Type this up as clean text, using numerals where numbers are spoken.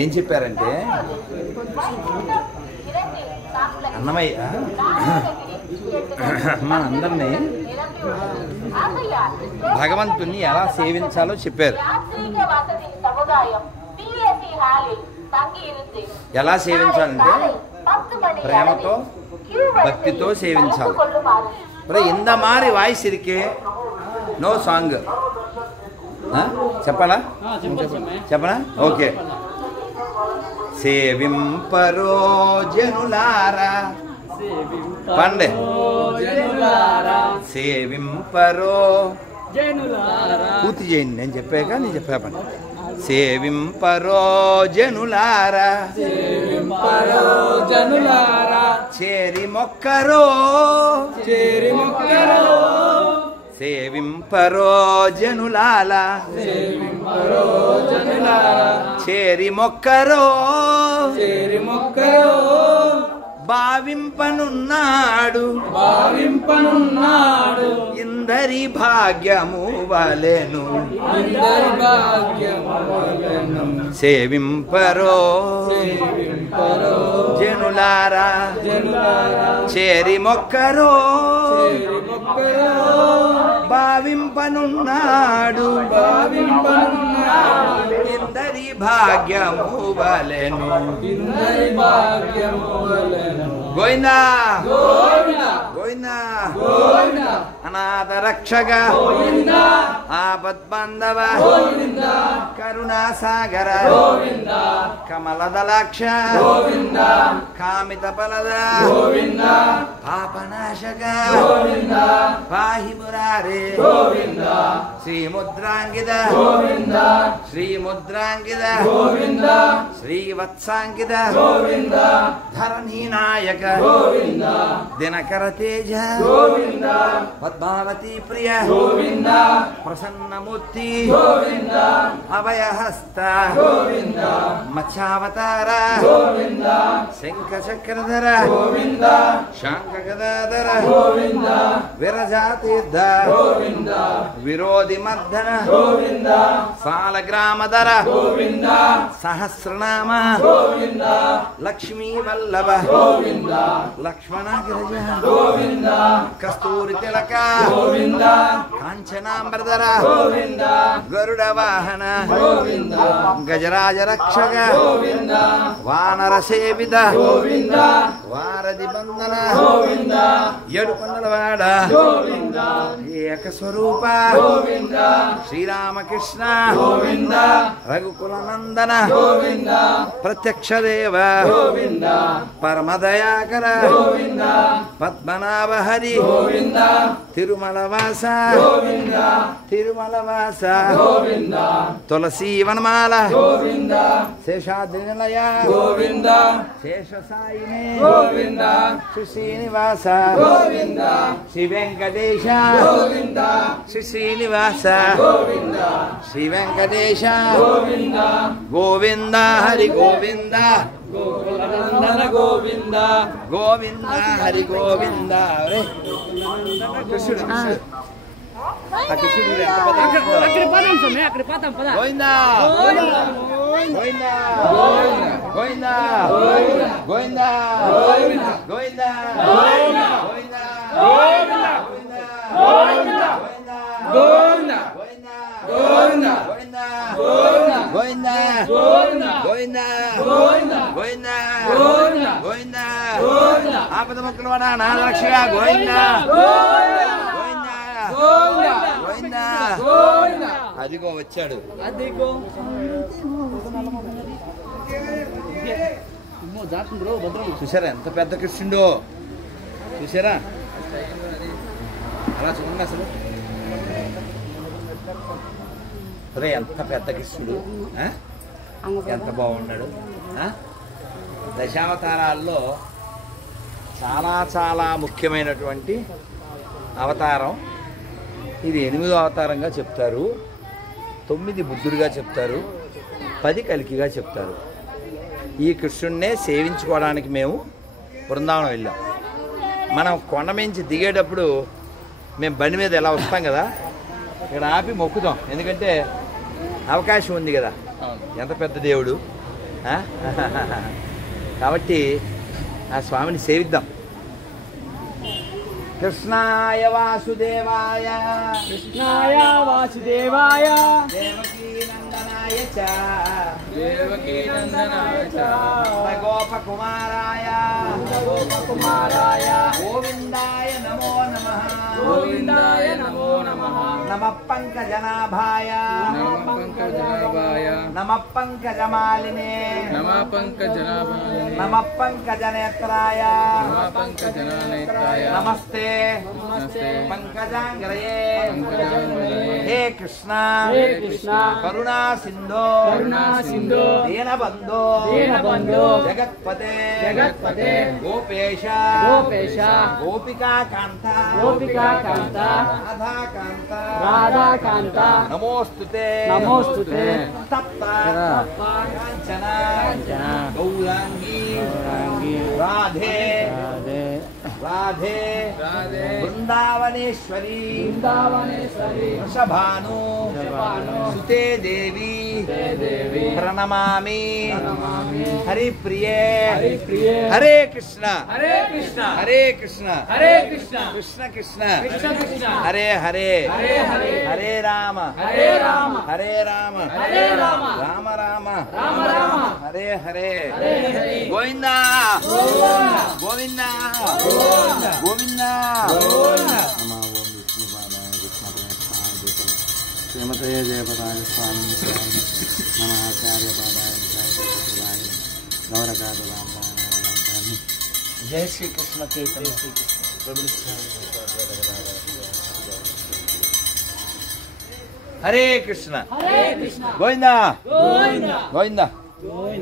ఏం చెప్పారంటే అన్నమయ్య మనందరినీ భగవంతుణ్ణి ఎలా సేవించాలో చెప్పారు. ఎలా సేవించాలంటే ప్రేమతో భక్తితో సేవించాలి. ఇంద మారి వాయిస్ ఇరికే నో సాంగ్ చెప్పాలా? చెప్పనా? ఓకే. సేవింపరో జనులారా పండే సేవింపరో పూర్తి చేయండి. నేను చెప్పాక నేను చెప్పా పండి. సేవింపరో జనులారా చేరి మొక్కరో సేవింపరో జనులాల చేరి మొక్కరో భావింపనున్నాడు ఇందరి భాగ్యము వలెను సేవింపరో జనులారా చేరి మొక్కరో భావింపనున్నాడు ఇందరి భాగ్యము వలెను గోవిందా గోవిందా అనాథ రక్షక ఆపద్బాంధవ కరుణాసాగర కమలదలాక్ష కామిత ఫలద పాపనాశక పాహి మురారే శ్రీముద్రాంకిత శ్రీముద్రాంకిత శ్రీవత్సాంకిత ధరణీ నాయక దినకర తేజ పద్మావతి ప్రియ ప్రసన్నమూర్తి అభయహస్త మత్స్యావతార శంఖ చక్రధర శాంఖగదాధర విరజాతీర్థ విరోధి మర్దన సాలగ్రామధర సహస్రనామ లక్ష్మీ వల్లభ లక్ష్మణగిరిజ కస్తూరి తిలక కాంచనాంబరధర గరుడ వాహన గజరాజ రక్షక వానర సేవిత వారధి బంధన ఏడుకొండలవాడ ఏకస్వరూప శ్రీరామకృష్ణ రఘుకుల నందన ప్రత్యక్ష దేవ పరమదయాకర పద్మనాభ హరి తిరుమల వాస తిరుమల వాస తులసీ వనమాల శేషాద్రి నిలయ శేష సాయినే శ్రీ శ్రీనివాస శ్రీ వెంకటేశ శ్రీ శ్రీనివాస శ్రీ వెంకటేశ గోవింద హరి గోవింద గోవింద గోవింద గోవింద హరి గోవింద కృష్ణుడు గోవింద గోవింద గోవింద గోవింద గోవింద ఆపద మొక్కలు వాడా నాదరక్షగా గోవింద గోవింద అదిగో వచ్చాడు. చూసారా ఎంత పెద్ద కృష్ణుడో? చూసారా అలా చూడండి అసలు ఎంత పెద్ద కృష్ణుడు, ఎంత బాగున్నాడు. దశావతారాల్లో చాలా చాలా ముఖ్యమైనటువంటి అవతారం ఇది. 8వ అవతారంగా చెప్తారు, 9 బుద్ధుడిగా చెప్తారు, 10 కల్కిగా చెప్తారు. ఈ కృష్ణుడినే సేవించుకోవడానికి మేము బృందావనం వెళ్ళాం. మనం కొండ మించి దిగేటప్పుడు మేము బండి మీద ఎలా వస్తాం కదా, ఇక్కడ ఆపి మొక్కుతాం. ఎందుకంటే అవకాశం ఉంది కదా. ఎంత పెద్ద దేవుడు, కాబట్టి ఆ స్వామిని సేవిద్దాం. కృష్ణాయ వాసుదేవాయ కృష్ణాయ వాసుదేవాయ దేవకీ నందనాయ చ దేవకీ నందనాయ చ గోపకుమారాయ గోపకుమారాయ గోవిందాయ నమో నమః గోవిందాయ నమో నమః నమః పంకజనాభాయ నమః పంకజనాభాయ నమః పంకజమాలినే నమః పంకజనాభాయ నమః పంకజనేత్రాయ నమః పంకజనానేత్రాయ నమస్తే నమస్తే పంకజాంగ్రయే పంకజాంగ్రయే హే కృష్ణ హే కృష్ణ కరుణా సింధో కరుణా సింధో దీనబంధో దీనబంధో జగత్పతే జగత్పతే గోపేశ గోపేశ గోపికాకాంత గోపికాకాంత రాధాకాంత రాధాకాంత నమోస్తుతే నమోస్తుతే తప్త కాంచన కాంచన గౌరాంగీ గౌరాంగీ రాధే రాధే రాధే బృందావనేశ్వరి బృందావనేశ్వరి వృషభాను వృషభాను సుతే దేవి దేవి ప్రణమామి ప్రణమామి హరిప్రియే హరిప్రియే హరే కృష్ణ హరే కృష్ణ హరే కృష్ణ హరే కృష్ణ కృష్ణ కృష్ణ కృష్ణ కృష్ణ హరే హరే హరే హరే హరే రామ హరే రామ హరే రామ హరే రామ రామ రామ రామ రామ హరే హరే హరే హరే గోవింద గోవింద గోవింద శ్రీమతే జయపదాయ స్వామి నమ ఆచార్యపాదాయ గౌరకాదాన్ని జయ శ్రీకృష్ణ చైతన్య హరే కృష్ణ హరే కృష్ణ గోవింద గోవింద గోవింద గోవింద